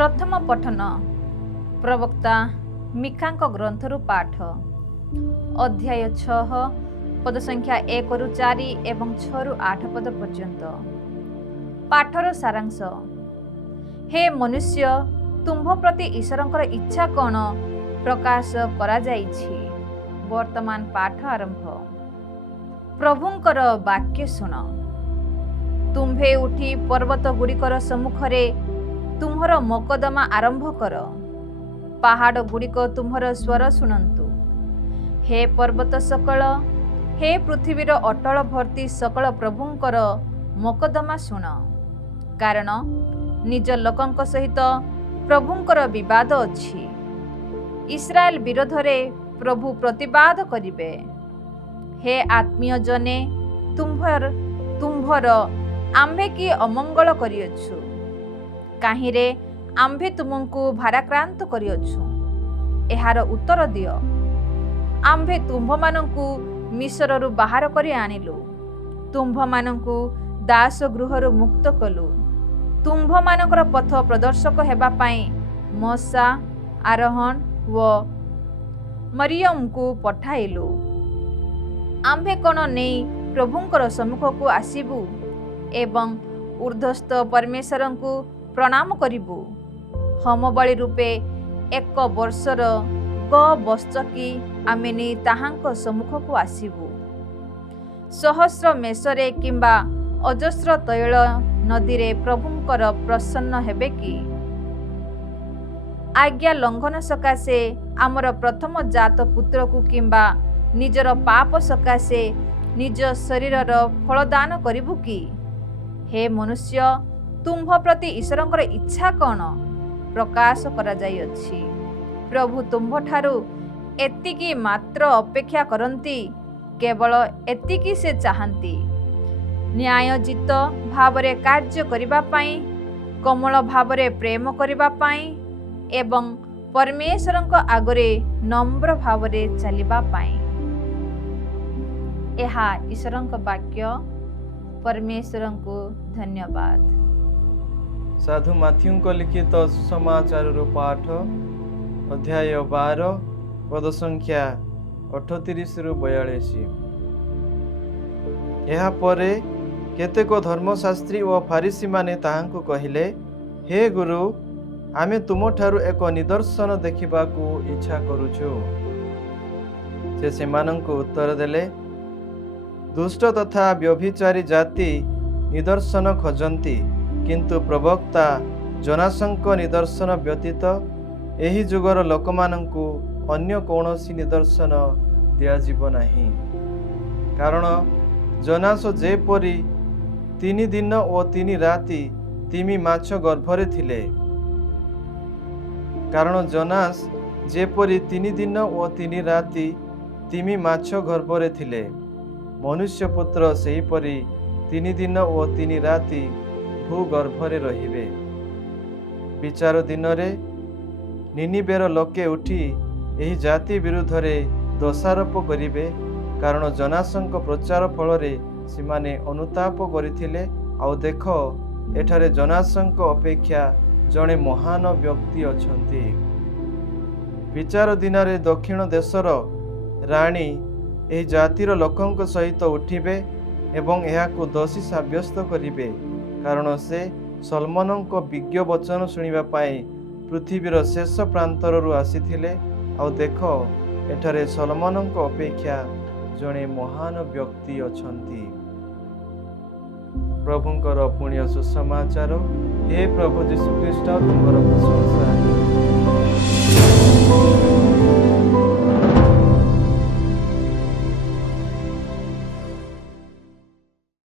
प्रथम पठन प्रवक्ता मिखांक ग्रंथरु पाठ अध्याय 6 पद संख्या 1 रु 4 एवं 6 रु 8 पद पर्यंत। पाठर सारांश। हे मनुष्य, तुम्भ प्रति ईश्वरंकर इच्छा कौन प्रकाश करा जाइछि। वर्तमान पाठ आरंभ। प्रभुंकर वाक्य सुन। तुम्भे उठी पर्वत गुड़िकर सम्मुखरे तुम्हर मकदमा आरंभ कर। पहाड़ गुड़िक तुम्हर स्वर शुणन्तु। हे पर्वत सकल, हे पृथ्वीर अटल भर्ती सकल प्रभुंकर मकदमा शुण। कारण निज लोकंक सहित प्रभुंकर विवाद अछि। इस्राएल विरोधरे प्रभु प्रतिवाद करिवे। हे आत्मीय जने, तुम्भर आम्भे कि अमंगल करिअछु। काहिरे आम्भे तुमको भाराक्रांत करिअछु। एहार उत्तर दियो। आम्भे तुम्भ मानंकु मिस्ररु बाहर करि आनिलु। तुम्भ मानंकु दास गृहरु मुक्त कलु। तुम्भ मानकर पथ प्रदर्शक हेबा पाई मोसा, आरोहण व मरियम को पठाइलु। आम्भे कोन नै प्रभुंकर सम्मुख को आसीबु एवं ऊर्ध्वस्थ परमेश्वरंकु प्रणाम करिबु। होमबळी रूपे 1 वर्षर बस्तकी आमे नै ताहांक सम्मुख को आसीबु। सहस्र मेषरे किंबा अजस्र तैल नदीरे प्रभुंकर प्रसन्न हेबे कि। आज्ञा लंघन सकाशे आमर प्रथम जात पुत्र को किंबा निजर पाप सकाशे निज शरीरर फलदान करिबु कि। हे मनुष्य, तुम्भ प्रति ईश्वरंकर इच्छा कौन प्रकाश करा जाई अछि। प्रभु तुम्भ ठारू एतिकी मात्र अपेक्षा करंती। केवल एतिकी से चाहंती। न्यायोजित भावरे कार्य करिबा पाई, कमल भावरे प्रेम करिबा पाई एवं परमेश्वरंक आगरे नम्र भावरे चलिबा पाई। एहा ईश्वरंक वाक्य। परमेश्वरंको धन्यवाद। साधु माथ्यूंक लिखित सुसमाचार पाठ अध्याय 12 पद संख्या 38 रु 42। एहा परे केतेक धर्मशास्त्री व फारिसी माने ताहांकु कहिले, हे गुरु, आमे तुमठारु एक निदर्शन देखिबाकू इच्छा करूछु। से सेमानंकु उत्तर देले, दुष्ट तथा व्यभिचारी जाति निदर्शन खोजंती, किंतु प्रवक्ता जोनासंक निदर्शन व्यतीत एही जुगर लोकमानंकु अन्य कौनसी निदर्शन दियाजिब नाही। कारण जोनास जेपरि 3 दिन ओ 3 राति तिमी माछ गर्भरे थिले। कारण जोनास जेपरि 3 दिन ओ 3 राति तिमी माछ गर्भरे थिले, मनुष्य पुत्र सेहीपरि 3 दिन ओ 3 राति भूगर्भरे रहिबे। विचार दिनरे निनिवेर लोके उठी एही जाति विरुद्धरे दोषारोप करिवे। कारण जोनासंक प्रचार फलरे सिमाने अनुताप करिथिले। आउ देख, एठारे जोनासंक अपेक्षा जणे महान व्यक्ति अछंती। विचार दिनरे दक्षिण देशर राणी एही जातिर लोकंक सहित उठिबे एवं एहाकु दोषी साब्यस्त करिवे। कारण से सलमनंक विज्ञ वचन शुणिबा पाई पृथ्वीर शेष प्रांतरु आसीथिले। आउ देख, एठारे सलमनंक अपेक्षा जणे महान व्यक्ति अछंती। प्रभुंकर पुण्य सुसमाचार। हे प्रभु यीशु ख्रीष्ट, तुमर प्रशंसा।